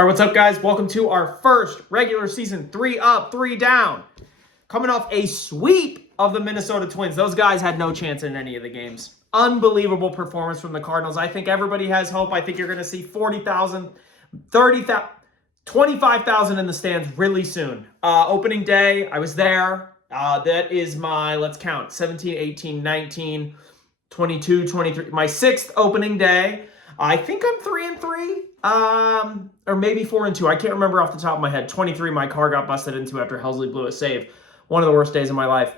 All right, what's up, guys? Welcome to our first regular season 3 up, 3 down. Coming off a sweep of the Minnesota Twins. Those guys had no chance in any of the games. Unbelievable performance from the Cardinals. I think everybody has hope. I think you're going to see 40,000, 30,000, 25,000 in the stands really soon. Opening day, I was there. That is my, let's count, 17, 18, 19, 22, 23. My 6th opening day. I think I'm 3-3, or maybe 4-2. I can't remember off the top of my head. 23, my car got busted into after Helsley blew a save. One of the worst days of my life.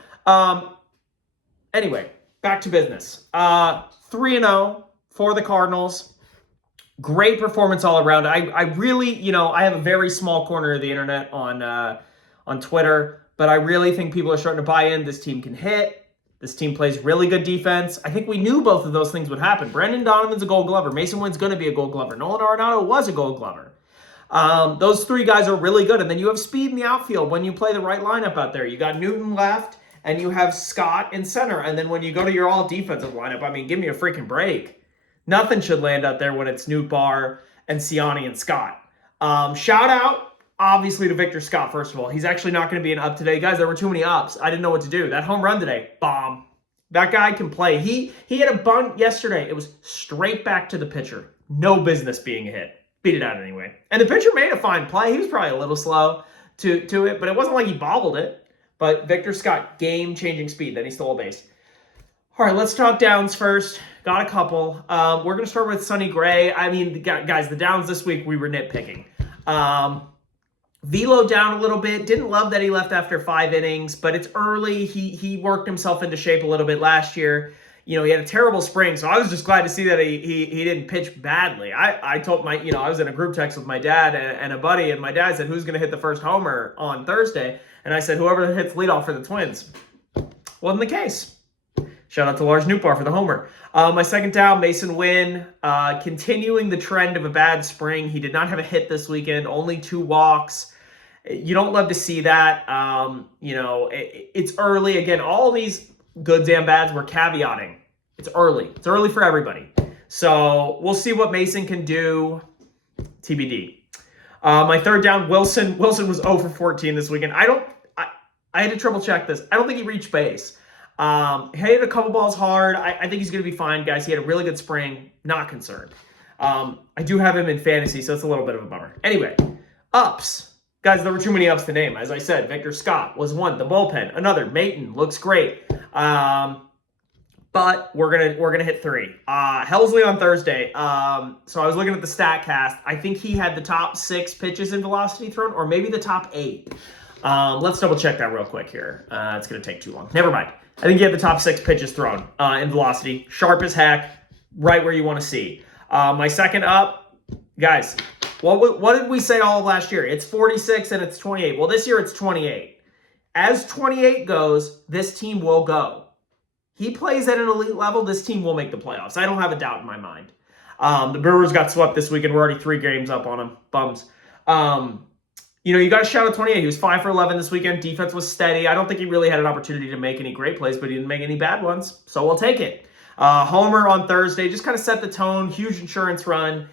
Anyway, back to business. 3-0 for the Cardinals. Great performance all around. I really, I have a very small corner of the internet on Twitter, but I really think people are starting to buy in. This team can hit. This team plays really good defense. I think we knew both of those things would happen. Brendan Donovan's a Gold Glover. Mason Wynn's going to be a Gold Glover. Nolan Arenado was a Gold Glover. Those three guys are really good. And then you have speed in the outfield when you play the right lineup out there. You got Newton left, and you have Scott in center. And then when you go to your all-defensive lineup, I mean, give me a freaking break. Nothing should land out there when it's Nootbaar and Siani and Scott. Shout out, obviously, to Victor Scott, first of all. He's actually not going to be an up today. Guys, there were too many ups. I didn't know what to do. That home run today, bomb. That guy can play. He had a bunt yesterday. It was straight back to the pitcher. No business being a hit. Beat it out anyway. And the pitcher made a fine play. He was probably a little slow to it, but it wasn't like he bobbled it. But Victor Scott, game-changing speed. Then he stole a base. All right, let's talk downs first. Got a couple. We're going to start with Sonny Gray. I mean, guys, the downs this week, we were nitpicking. Velo down a little bit. Didn't love that he left after 5 innings, but it's early. He worked himself into shape a little bit last year. He had a terrible spring, so I was just glad to see that he didn't pitch badly. I told I was in a group text with my dad and a buddy, and my dad said, who's going to hit the first homer on Thursday? And I said, whoever hits leadoff for the Twins. Wasn't the case. Shout out to Lars Nootbaar for the homer. My second down, Mason Wynn, continuing the trend of a bad spring. He did not have a hit this weekend, only 2 walks. You don't love to see that. It's early. Again, all these goods and bads we're caveating. It's early. It's early for everybody. So we'll see what Mason can do. TBD. My third down, Wilson. Wilson was 0 for 14 this weekend. I had to triple check this. I don't think he reached base. He hit a couple balls hard. I think he's going to be fine, guys. He had a really good spring. Not concerned. I do have him in fantasy, so it's a little bit of a bummer. Anyway, ups. Guys, there were too many ups to name. As I said, Victor Scott was one. The bullpen, another. Mayton looks great. But we're gonna hit 3. Helsley on Thursday. So I was looking at the StatCast. I think he had the top 6 pitches in velocity thrown, or maybe the top 8. Let's double check that real quick here. It's gonna take too long. Never mind. I think he had the top 6 pitches thrown in velocity. Sharp as heck, right where you want to see. My second up, guys. What did we say all of last year? It's 46 and it's 28. Well, this year it's 28. As 28 goes, this team will go. He plays at an elite level, this team will make the playoffs. I don't have a doubt in my mind. The Brewers got swept this weekend. We're already 3 games up on them. Bums. You got to shout out 28. He was 5 for 11 this weekend. Defense was steady. I don't think he really had an opportunity to make any great plays, but he didn't make any bad ones, so we'll take it. Homer on Thursday just kind of set the tone. Huge insurance run.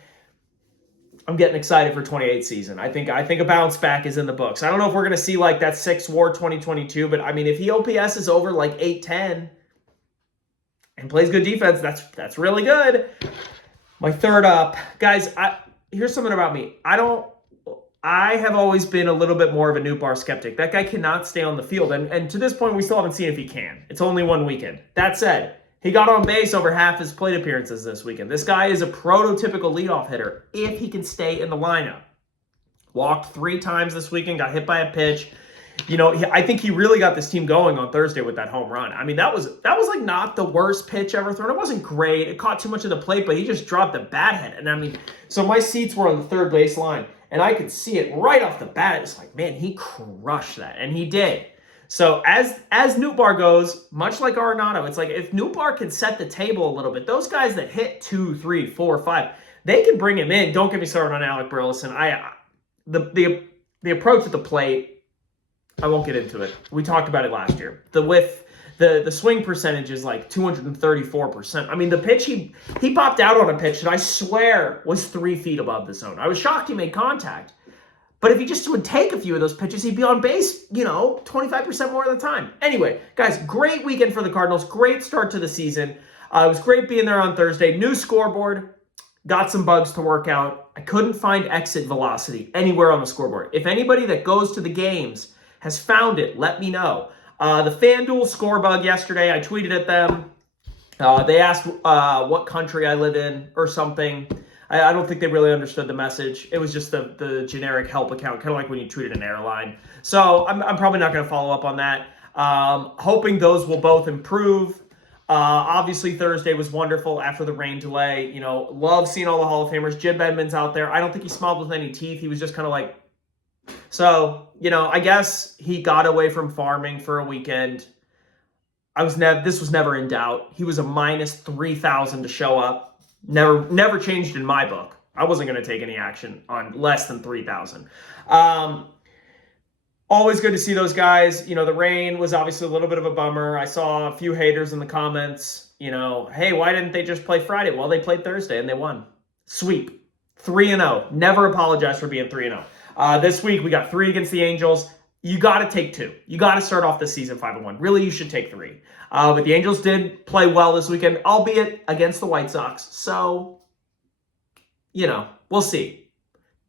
I'm getting excited for 28 season. I think a bounce back is in the books. I don't know if we're going to see like that 6 WAR 2022, but I mean, if he OPS is over like 810 and plays good defense, that's really good. My third up, guys. Here's something about me. I have always been a little bit more of a Nootbaar skeptic. That guy cannot stay on the field, and to this point, we still haven't seen if he can. It's only 1 weekend. That said, he got on base over half his plate appearances this weekend. This guy is a prototypical leadoff hitter if he can stay in the lineup. Walked 3 times this weekend, got hit by a pitch. I think he really got this team going on Thursday with that home run. I mean, that was like not the worst pitch ever thrown. It wasn't great. It caught too much of the plate, but he just dropped the bat head. And I mean, so my seats were on the third base line, and I could see it right off the bat. It's like, man, he crushed that, and he did. So as Nootbaar goes, much like Arenado, it's like if Nootbaar can set the table a little bit, those guys that hit 2, 3, 4, 5, they can bring him in. Don't get me started on Alec Burleson. The approach at the plate, I won't get into it. We talked about it last year. The whiff The swing percentage is like 234%. I mean, the pitch he popped out on a pitch that I swear was 3 feet above the zone. I was shocked he made contact. But if he just would take a few of those pitches, he'd be on base, 25% more of the time. Anyway, guys, great weekend for the Cardinals. Great start to the season. It was great being there on Thursday. New scoreboard. Got some bugs to work out. I couldn't find exit velocity anywhere on the scoreboard. If anybody that goes to the games has found it, let me know. The FanDuel score bug yesterday, I tweeted at them. They asked what country I live in or something. I don't think they really understood the message. It was just the generic help account, kind of like when you tweeted an airline. So I'm probably not going to follow up on that. Hoping those will both improve. Obviously, Thursday was wonderful after the rain delay. Love seeing all the Hall of Famers. Jim Edmonds out there. I don't think he smiled with any teeth. He was just kind of like... So, I guess he got away from farming for a weekend. This was never in doubt. He was a minus 3,000 to show up. Never changed in my book. I wasn't going to take any action on less than 3,000. Always good to see those guys. The rain was obviously a little bit of a bummer. I saw a few haters in the comments, hey, why didn't they just play Friday? Well, they played Thursday and they won. Sweep. 3-0. Never apologize for being 3-0. This week, we got 3 against the Angels. You got to take 2. You got to start off the season 5-1. Really, you should take 3. But the Angels did play well this weekend, albeit against the White Sox. So, we'll see.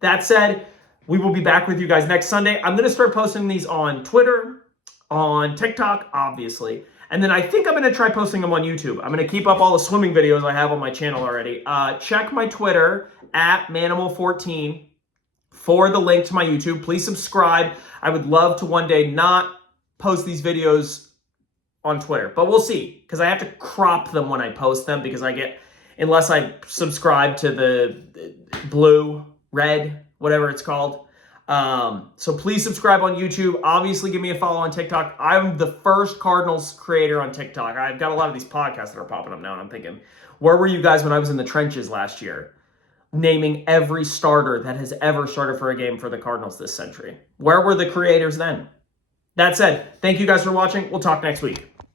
That said, we will be back with you guys next Sunday. I'm going to start posting these on Twitter, on TikTok, obviously. And then I think I'm going to try posting them on YouTube. I'm going to keep up all the swimming videos I have on my channel already. Check my Twitter, @Manimal14, for the link to my YouTube. Please subscribe. I would love to one day not post these videos on Twitter, but we'll see, because I have to crop them when I post them, because unless I subscribe to the blue, red, whatever it's called. So please subscribe on YouTube. Obviously, give me a follow on TikTok. I'm the first Cardinals creator on TikTok. I've got a lot of these podcasts that are popping up now, and I'm thinking, where were you guys when I was in the trenches last year, naming every starter that has ever started for a game for the Cardinals this century? Where were the creators then? That said, thank you guys for watching. We'll talk next week.